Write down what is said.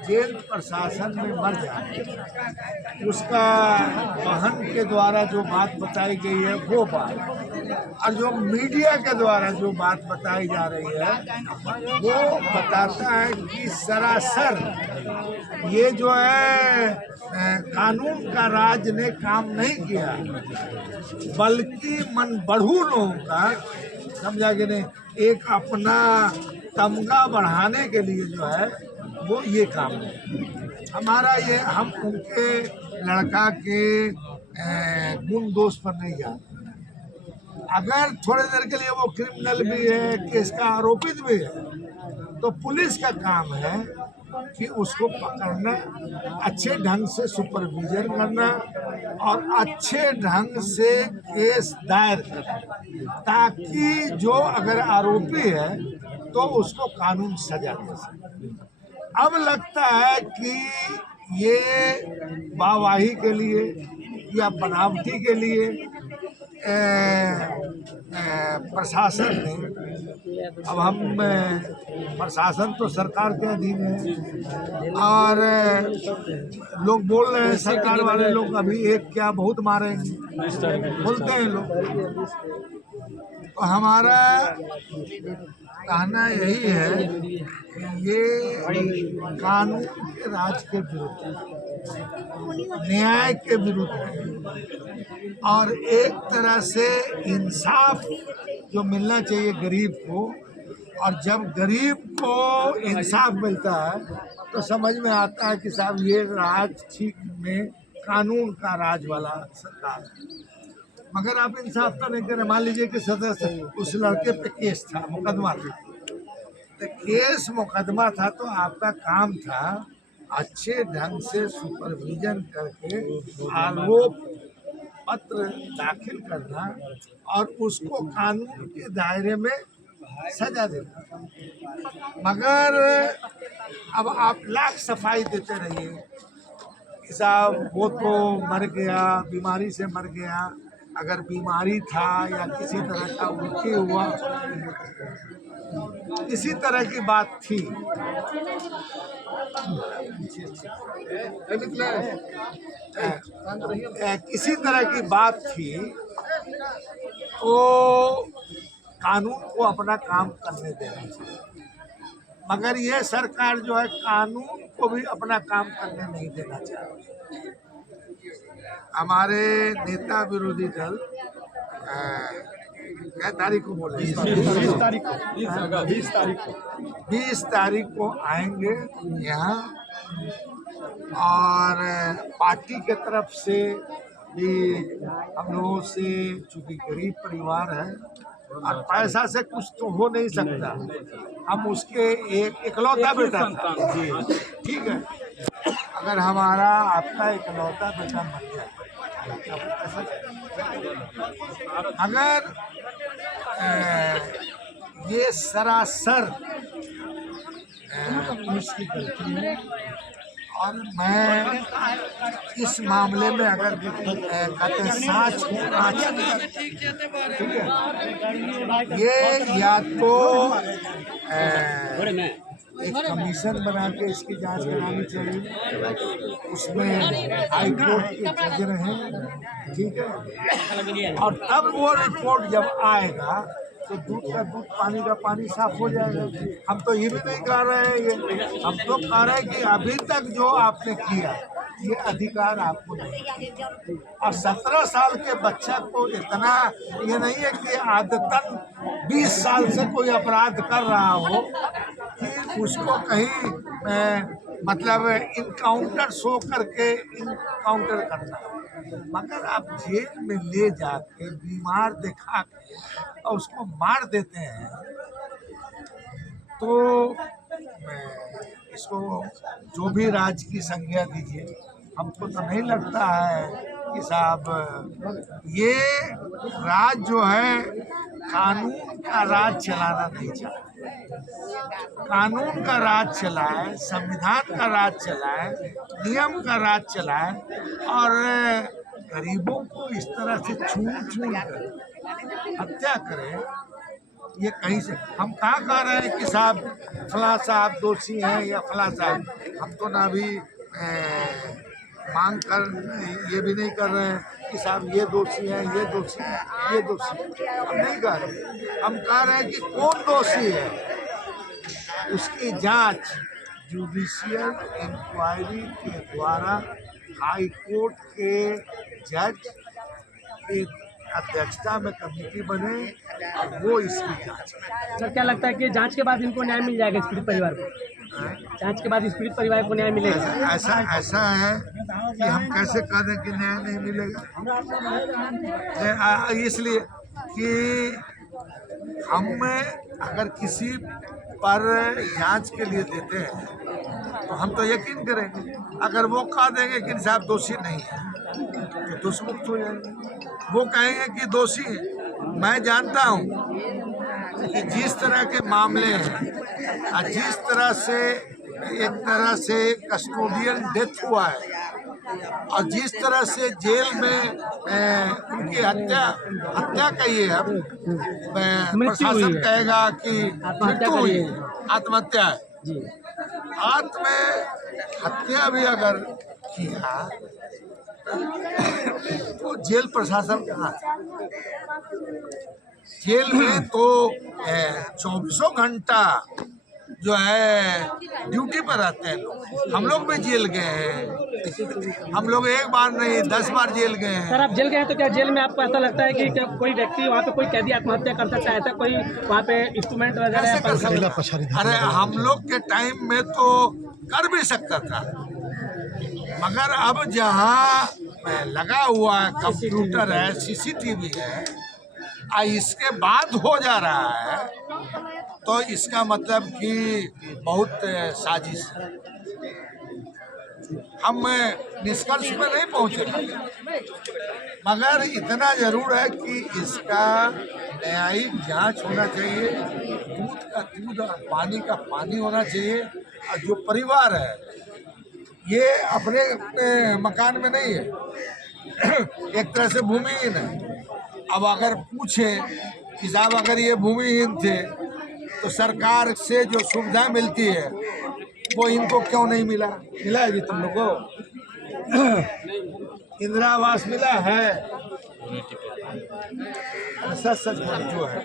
Jail प्रशासन में मर जाए, उसका बहन के द्वारा जो बात बताई गई है वो बात, और जो मीडिया के द्वारा जो बात बताई जा रही है वो बताता है कि सरासर ये जो है कानून का राज ने काम नहीं किया, बल्कि मन बढ़ू लोगों का, समझा कि नहीं, एक अपना तमगा बढ़ाने के लिए जो है वो ये काम है हमारा। ये हम उनके लड़का के गुण दोष पर नहीं जाते। अगर थोड़ी देर के लिए वो क्रिमिनल भी है, केस का आरोपित भी है, तो पुलिस का काम है कि उसको पकड़ना, अच्छे ढंग से सुपरविजन करना और अच्छे ढंग से केस दायर करना, ताकि जो अगर आरोपी है तो उसको कानून सजा दे सके। अब लगता है कि ये वाहवाही के लिए या बनावटी के लिए प्रशासन ने, अब हम प्रशासन तो सरकार के अधीन है, और लोग बोल रहे हैं, सरकार वाले लोग अभी एक क्या बहुत मारेंगे बोलते हैं लोग। तो हमारा कहना यही है कि ये कानून के राज के विरुद्ध है, न्याय के विरुद्ध है, और एक तरह से इंसाफ जो मिलना चाहिए गरीब को, और जब गरीब को इंसाफ मिलता है तो समझ में आता है कि साहब ये राज ठीक में कानून का राज वाला सरकार है। मगर आप इंसाफ तो नहीं करें। मान लीजिए कि सदस्य उस लड़के पे केस था, मुकदमा था, तो केस मुकदमा था तो आपका काम था अच्छे ढंग से सुपरविजन करके आरोप पत्र दाखिल करना और उसको कानून के दायरे में सजा देना। मगर अब आप लाख सफाई देते रहिए कि साहब वो तो मर गया, बीमारी से मर गया, अगर बीमारी था या किसी तरह का उल्टी हुआ, इसी तरह की बात थी, किसी तरह की बात थी, तो कानून को अपना काम करने देना चाहिए। मगर ये सरकार जो है कानून को भी अपना काम करने नहीं देना चाहती। हमारे नेता विरोधी दल क्या तारीख को बोले, 20 तारीख को आएंगे यहाँ, और पार्टी के तरफ से भी हम लोगों से, चूंकि गरीब परिवार है और पैसा से कुछ तो हो नहीं सकता, हम उसके एक इकलौता बेटा था, ठीक है, अगर हमारा आपका इकलौता बेटा मर जाए, अगर ये सरासर पुलिस की गलती है, और मैं इस मामले में अगर कहते हैं सांच हूँ, ठीक है, ये या तो एक कमीशन बना के इसकी जांच करानी चाहिए, उसमें हाई कोर्ट के जज रहें, ठीक है, और तब वो रिपोर्ट जब आएगा तो दूध का दूध, पानी का पानी साफ हो जाएगा। हम तो ये भी नहीं कह रहे हैं, ये हम तो कह रहे हैं कि अभी तक जो आपने किया ये अधिकार आपको नहीं, और 17 साल के बच्चा को इतना, ये नहीं है कि आदतन 20 साल से कोई अपराध कर रहा हो कि उसको कहीं मतलब इनकाउंटर शो करके इनकाउंटर करना, मगर आप जेल में ले जाके बीमार दिखा के और उसको मार देते हैं, तो इसको जो भी राज की संज्ञा दीजिए, हमको तो नहीं लगता है कि साहब ये राज जो है कानून का राज चलाना नहीं चाहते। कानून का राज चलाए, संविधान का राज चलाए, नियम का राज चलाए, और गरीबों को इस तरह से छूट कर हत्या करें, ये कहीं से हम कहाँ कह रहे हैं कि साहब फलां साहब दोषी हैं या फलां साहब, हम तो ना भी मांग कर ये भी नहीं कर रहे हैं कि साहब ये दोषी हैं, ये दोषी हैं, ये दोषी हैं। हम नहीं कह रहे, हम कह रहे हैं कि कौन दोषी है उसकी जांच जुडिशियल इंक्वायरी के द्वारा हाई कोर्ट के जज की अध्यक्षता में कमेटी बने और वो इसकी जांच करे। सर क्या लगता है कि जांच के बाद इनको न्याय मिल जाएगा इस पीड़ित परिवार को? जांच के बाद इस पीड़ित परिवार को न्याय मिलेगा? ऐसा है कि हम कैसे कह दें कि न्याय नहीं मिलेगा, इसलिए कि हम अगर किसी पर जांच के लिए देते हैं तो हम तो यकीन करेंगे, अगर वो कह देंगे कि साहब दोषी नहीं है तो दोषमुक्त हो जाएंगे, वो कहेंगे कि दोषी है। मैं जानता हूँ कि जिस तरह के मामले हैं और जिस तरह से एक तरह से कस्टोडियल डेथ हुआ है और जिस तरह से जेल में उनकी हत्या कही है, प्रशासन कहेगा कि मृत्यु हुई, आत्महत्या है। आत्महत्या भी अगर किया तो जेल प्रशासन कहाँ? जेल में तो 24 घंटा जो है ड्यूटी पर रहते हैं लोग। हम लोग भी जेल गए हैं, हम लोग एक बार नहीं 10 बार जेल गए हैं। सर आप जेल गए हैं तो क्या जेल में आपको ऐसा लगता है कि कोई व्यक्ति वहाँ पे कोई कैदी आत्महत्या कर सकता है? ऐसा कोई वहाँ पे इंस्ट्रूमेंट वगैरह? अरे हम लोग के टाइम में तो कर भी सकता था, मगर अब जहाँ लगा हुआ है कंप्यूटर है, सीसीटीवी है, इसके बाद हो जा रहा है तो इसका मतलब कि बहुत साजिश है। हम निष्कर्ष पर नहीं पहुंचे, मगर इतना जरूर है कि इसका न्यायिक जांच होना चाहिए, दूध का दूध और पानी का पानी होना चाहिए। और जो परिवार है ये अपने मकान में नहीं है, एक तरह से भूमिहीन है। अब अगर पूछे कि साहब अगर ये भूमिहीन थे तो सरकार से जो सुविधा मिलती है वो इनको क्यों नहीं मिला? मिला है जी तुम लोग को? इंदिरा आवास मिला है? सच सच बोलो जो है।